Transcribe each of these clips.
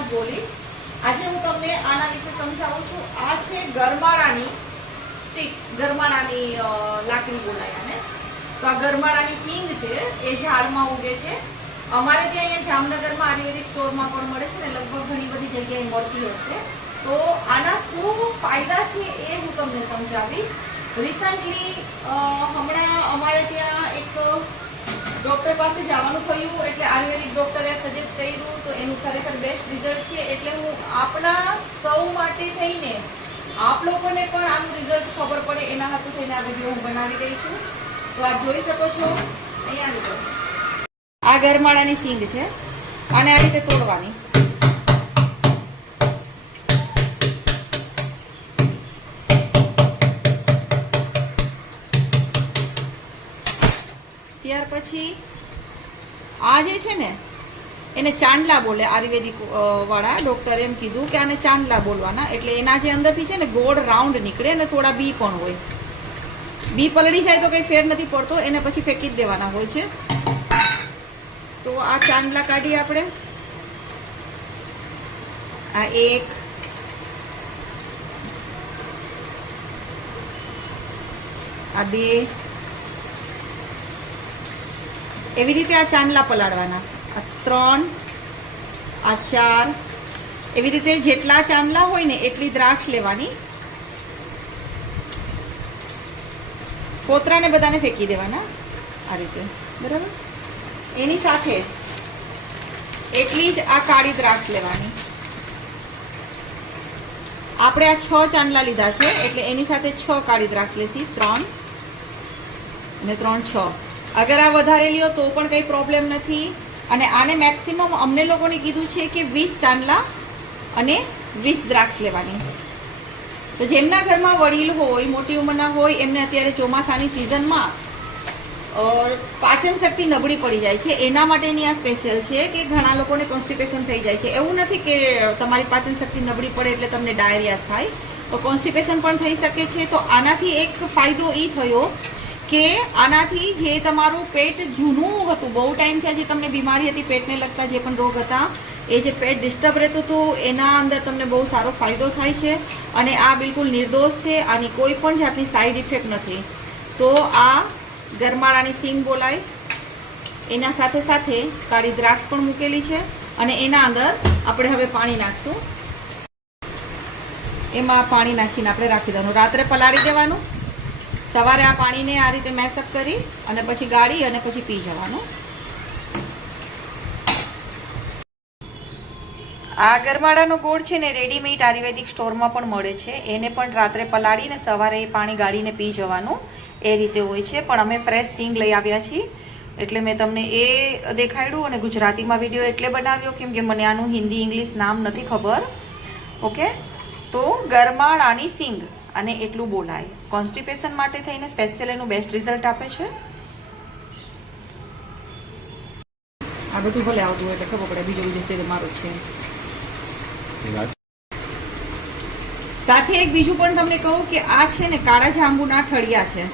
જ બોલીશ. આજે હું તમને આના વિશે સમજાવું છું. આ છે ગરમાળાની સ્ટીક, ગરમાળાની લાકડી બોલાય આને. તો આ ગરમાળાની સિંગ છે, એ ઝાડમાં ઉગે છે. અમારે ત્યાં અહીંયા જામનગરમાં આયુર્વેદિક સ્ટોરમાં પણ મળે છે ને, લગભગ ઘણી બધી જગ્યાએ મળતી હશે. તો આના શું ફાયદા છે એ હું તમને સમજાવીશ. રિસન્ટલી હમણાં અમારે ત્યાં એક ડૉક્ટર પાસે જવાનું થયું, એટલે આયુર્વેદિક ડૉક્ટરે સજેસ્ટ કર્યું, તો એનું ખરેખર બેસ્ટ રિઝલ્ટ છે. એટલે હું આપણા સૌ માટે થઈને આપ લોકોને પણ આનું રિઝલ્ટ ખબર પડે એના હાથું થઈને આ વિડીયો હું બનાવી રહી છું. તો આપ જોઈ શકો છો અહીંયા આ ગરમાળાની સિંગ છે, અને આ રીતે તોડવાની. ત્યાર પછી આ જે છે ને એને ચાંદલા બોલે આયુર્વેદિક વાળા ડોક્ટરે એમ કીધું કે આને ચાંદલા બોલવાના. એટલે એના જે અંદરથી છે ને ગોળ રાઉન્ડ નીકળે અને થોડા બી પણ હોય. બી પલળી જાય તો કંઈ ફેર નથી પડતો, એને પછી ફેંકી જ દેવાના હોય છે. તો આ ચાંદલા કાઢીએ આપણે. આ એક, આ બે, એવી રીતે આ ચાંદલા પલાળવાના. આ 3, આ 4, એવી રીતે જેટલા ચાંદલા હોય ને એટલી દ્રાક્ષ લેવાની. ફોતરાને બધાને ફેંકી દેવાના આ રીતે, બરાબર. એની સાથે એટલી જ આ કાળી દ્રાક્ષ લેવાની. આપણે આ 6 ચાંદલા લીધા છે, એટલે એની સાથે 6 કાળી દ્રાક્ષ લેશી. 3 અને 3, 6. અગર આ વધારે લ્યો તો પણ કંઈ પ્રોબ્લેમ નથી. અને આને મેક્સિમમ અમને લોકોને કીધું છે કે 20 ચાંદલા અને 20 દ્રાક્ષ લેવાની. તો જેમના ઘરમાં વડીલ હોય, મોટી ઉંમરના હોય, એમને અત્યારે ચોમાસાની સિઝનમાં પાચન શક્તિ નબળી પડી જાય છે, એના માટેની આ સ્પેશિયલ છે કે ઘણા લોકોને કોન્સ્ટિપેશન થઈ જાય છે. એવું નથી કે તમારી પાચન શક્તિ નબળી પડે એટલે તમને ડાયરિયા થાય, તો કોન્સ્ટિપેશન પણ થઈ શકે છે. તો આનાથી એક ફાયદો એ થયો કે આનાથી જે તમારું પેટ જૂનું હતું, બહુ ટાઈમ થયા જે તમને બીમારી હતી, પેટને લગતા જે પણ રોગ હતા, એ જે પેટ ડિસ્ટર્બ રહેતું હતું, એના અંદર તમને બહુ સારો ફાયદો થાય છે. અને આ બિલકુલ નિર્દોષ છે, આની કોઈ પણ જાતની સાઈડ ઇફેક્ટ નથી. તો આ ગરમાળાની સિંગ બોલાય. એના સાથે સાથે કાળી દ્રાક્ષ પણ મૂકેલી છે, અને એના અંદર આપણે હવે પાણી નાખશું. એમાં પાણી નાખીને આપણે રાખી દેવાનું, રાત્રે પલાળી દેવાનું. સવારે આ પાણીને આ રીતે મેશઅપ કરી અને પછી ગાળી અને પછી પી જવાનું. આ ગરમાળાનો ગોળ છે ને રેડીમેડ આયુર્વેદિક સ્ટોરમાં પણ મળે છે. એને પણ રાત્રે પલાળીને સવારે એ પાણી ગાળીને પી જવાનું, એ રીતે હોય છે. પણ અમે ફ્રેશ સિંગ લઈ આવ્યા છીએ, એટલે મેં તમને એ દેખાડ્યું. અને ગુજરાતીમાં વિડીયો એટલે બનાવ્યો કેમ કે મને આનું હિન્દી ઇંગ્લિશ નામ નથી ખબર. ઓકે, તો ગરમાળાની સિંગ અને એટલું બોલાય. કોન્સ્ટિપેશન માટે થઈને સ્પેશિયલ એનું બેસ્ટ રિઝલ્ટ આપે છે. આ બધું ભલે આવતું હોય એટલે ખબર પડે બીજું શેર મારું છે. સાથે એક બીજું પણ તમને કહું કે આ છે ને કાળા જાંબુના ઠળિયા છે.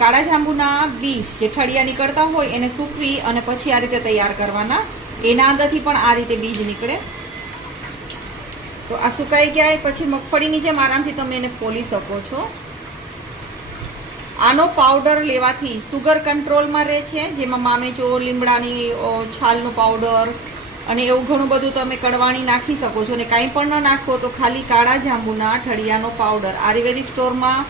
કાળા જાંબુના બીજ જે ઠળિયા નીકળતા હોય એને સૂકવી અને પછી આ રીતે તૈયાર કરવાના. એના અંદરથી પણ આ રીતે બીજ નીકળે. તો આ સુકાઈ ગયા પછી મગફળીની જેમ આરામથી તમે એને ફોલી શકો છો. આનો પાવડર લેવાથી સુગર કંટ્રોલમાં રહે છે, જેમાં મામેચો, લીમડાની છાલનો પાવડર અને એવું ઘણું બધું તમે કડવાણી નાખી શકો છો. અને કાંઈ પણ ન નાખો તો ખાલી કાળા જાંબુના ઠળિયાનો પાવડર આયુર્વેદિક સ્ટોરમાં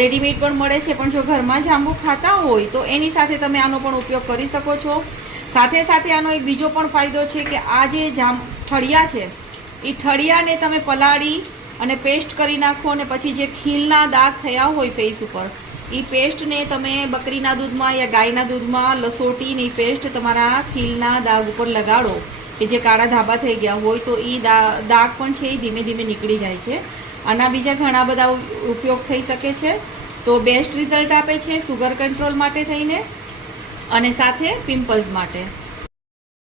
રેડીમેડ પણ મળે છે. પણ જો ઘરમાં જાંબુ ખાતા હોય તો એની સાથે તમે આનો પણ ઉપયોગ કરી શકો છો. સાથે સાથે આનો એક બીજો પણ ફાયદો છે કે આ જે ઠળિયા છે એ ઠળિયાને તમે પલાળી અને પેસ્ટ કરી નાખો, અને પછી જે ખીલના દાગ થયા હોય ફેસ ઉપર, એ પેસ્ટને તમે બકરીના દૂધમાં યા ગાયના દૂધમાં લસોટીને એ પેસ્ટ તમારા ખીલના દાગ ઉપર લગાડો, કે જે કાળા ધાબા થઈ ગયા હોય તો એ દાગ પણ છે એ ધીમે ધીમે નીકળી જાય છે. આના બીજા ઘણા બધા ઉપયોગ થઈ શકે છે. તો બેસ્ટ રિઝલ્ટ આપે છે સુગર કંટ્રોલ માટે થઈને અને સાથે પિમ્પલ્સ માટે.